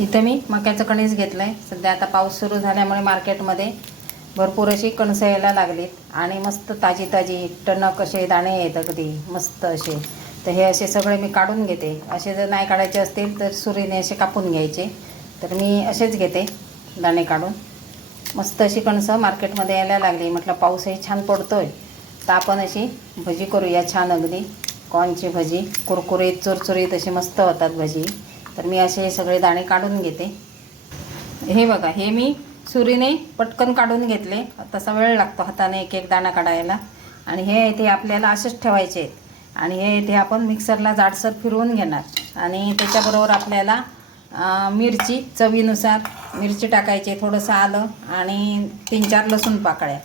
इथे मी मक्याचं कणीस घेतलं आहे. सध्या आता पाऊस सुरू झाल्यामुळे मार्केटमध्ये भरपूर अशी कणसं यायला लागलीत आणि मस्त ताजी ताजी टणक असे दाणे आहेत अगदी मस्त असे. तर हे असे सगळे मी काढून घेते. असे जर नाही काढायचे असतील तर सुरीने असे कापून घ्यायचे. तर मी असेच घेते दाणे काढून. मस्त अशी कणसं मार्केटमध्ये यायला लागली. म्हटलं पाऊसही छान पडतो आहे तर आपण अशी भजी करूया छान अगदी. कॉर्नची भजी कुरकुरीत चुरचुरीत अशी मस्त होतात भजी. तर मी असे सगळे दाणे काढून घेते. हे बघा, हे मी सुरीने पटकन काढून घेतले. तसा वेळ लागतो हाताने एक एक दाणा काढायला. आणि हे इथे आपल्याला असेच ठेवायचे आहेत. आणि हे इथे आपण मिक्सरला जाडसर फिरवून घेणार. आणि त्याच्याबरोबर आपल्याला मिरची चवीनुसार मिरची टाकायची, थोडंसं आलं आणि 3-4 लसूण पाकळ्या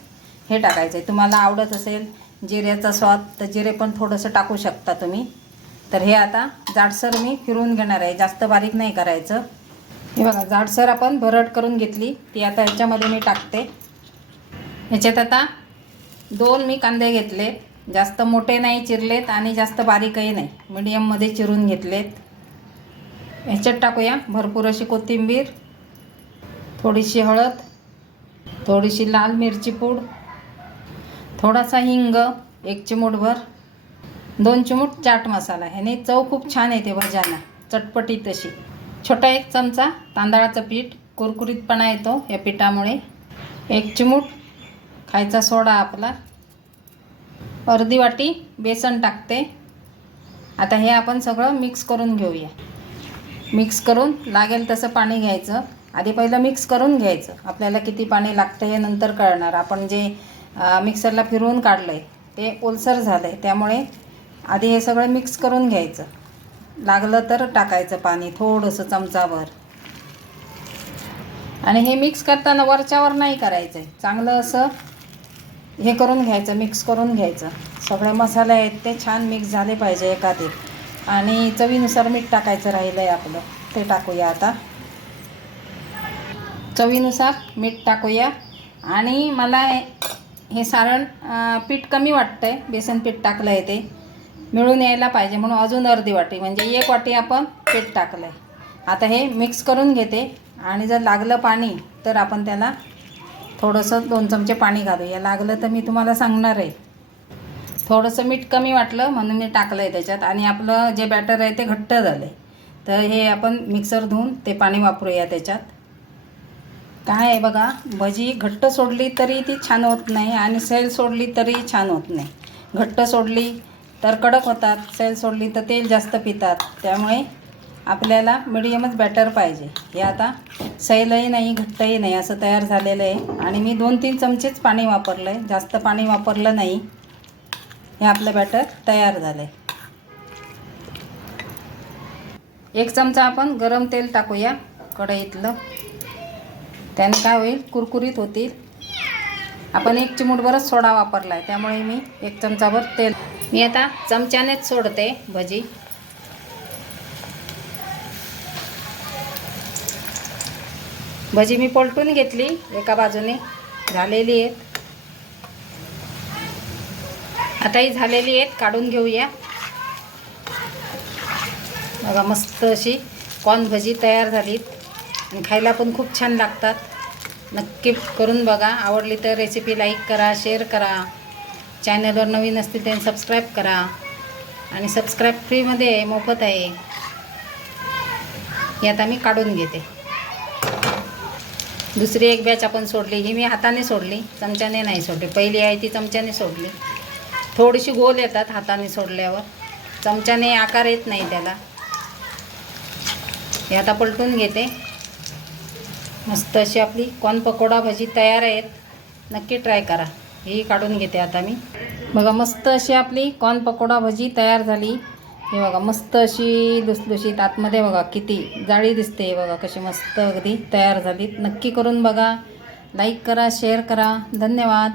हे टाकायचं आहे. तुम्हाला आवडत असेल जिऱ्याचा स्वाद तर जिरे पण थोडंसं टाकू शकता तुम्ही. तर हे आता जाडसर मी फिरवून घेणार आहे, जास्त बारीक नाही करायचं. हे बघा, जाडसर आपण भरड करून घेतली ती आता ह्याच्यामध्ये मी टाकते. ह्याच्यात आता 2 मी कांदे घेतलेत. जास्त मोठे नाही चिरलेत आणि जास्त बारीकही नाही, मीडियममध्ये चिरून घेतलेत. ह्याच्यात टाकूया भरपूर अशी कोथिंबीर, थोडीशी हळद, थोडीशी लाल मिरची पूड, थोडासा हिंग 1 चिमूटभर, 2 चिमूट चाट मसाला. ह्याने चव खूप छान येते भज्यांना, चटपटीत अशी. छोटा 1 चमचा तांदळाचं पीठ, कुरकुरीतपणा येतो या पिठामुळे. 1 चिमूट खायचा सोडा आपला, अर्धी वाटी बेसन टाकते. आता हे आपण सगळं मिक्स करून घेऊया. मिक्स करून लागेल तसं पाणी घ्यायचं. आधी पहिलं मिक्स करून घ्यायचं. आपल्याला किती पाणी लागतं हे नंतर कळणार. आपण जे मिक्सरला फिरवून काढलं आहे ते ओलसर झालं आहे, त्यामुळे आधी हे सगळं मिक्स करून घ्यायचं. लागलं तर टाकायचं पाणी थोडंसं चमचाभर. आणि हे मिक्स करताना वरच्यावर नाही करायचं आहे, चांगलं असं हे करून घ्यायचं, मिक्स करून घ्यायचं. सगळे मसाले आहेत ते छान मिक्स झाले पाहिजे एकात एक. आणि चवीनुसार मीठ टाकायचं राहिलं आहे आपलं, ते टाकूया आता. चवीनुसार मीठ टाकूया. आणि मला हे सारण पीठ कमी वाटतं आहे, बेसन पीठ टाकलं आहे ते मिळून यायला पाहिजे म्हणून अजून अर्धी वाटी, म्हणजे 1 वाटी आपण पीठ टाकलं आहे. आता हे मिक्स करून घेते. आणि जर लागलं पाणी तर आपण त्याला थोडंसं 2 चमचे पाणी घालूया. लागलं तर मी तुम्हाला सांगणार आहे. थोडंसं मीठ कमी वाटलं म्हणून मी टाकलं आहे त्याच्यात. आणि आपलं जे बॅटर आहे ते घट्ट झालं आहे, तर हे आपण मिक्सर धुवून ते पाणी वापरूया त्याच्यात. काय आहे बघा, भजी घट्ट सोडली तरी ती छान होत नाही आणि सैल सोडली तरी छान होत नाही. घट्ट सोडली तर कडक होतात, सैल सोडली तर तेल जास्त पितात. त्यामुळे आपल्याला मिडियमच बॅटर पाहिजे. हे आता सैलही नाही घट्टही नाही असं तयार झालेलं आहे. आणि मी 2-3 चमचेच पाणी वापरलं आहे, जास्त पाणी वापरलं नाही. हे आपलं बॅटर तयार झालं आहे. 1 चमचा आपण गरम तेल टाकूया कढईतलं, त्याने काय होईल कुरकुरीत होतील. आपण 1 चिमूटभरच सोडा वापरला आहे, त्यामुळे मी 1 चमचाभर तेल. मी आता चमच्यानेच सोडते भजी. भजी मी पलटून घेतली, एका बाजूने झालेली आहेत. आता ही झालेली आहेत, काढून घेऊया. बघा, मस्त अशी कॉर्न भजी तयार झालीत आणि खायला पण खूप छान लागतात. नक्की करून बघा. आवडली तर रेसिपी लाईक करा, शेअर करा. चॅनलवर नवीन असतील त्यांनी सबस्क्राईब करा. आणि सबस्क्राईब फ्रीमध्ये आहे, मोफत आहे. ही आता मी काढून घेते. दुसरी एक बॅच आपण सोडली, ही मी हाताने सोडली, चमच्याने नाही सोडली. पहिली आहे ती चमच्याने सोडली. थोडीशी गोल येतात हाताने सोडल्यावर, चमच्याने आकार येत नाही त्याला. हे आता पलटून घेते. मस्त अशी आपली कॉर्न पकोडा भजी तयार आहेत. नक्की ट्राय करा. ही काढून घेते आता मी. बघा, मस्त अशी आपली कॉर्न पकोडा भजी तयार झाली. हे बघा, मस्त अशी लुसलुशीत, आतमध्ये बघा किती जाळी दिसते. बघा कशी मस्त अगदी तयार झालीत. नक्की करून बघा. लाईक करा, शेअर करा. धन्यवाद.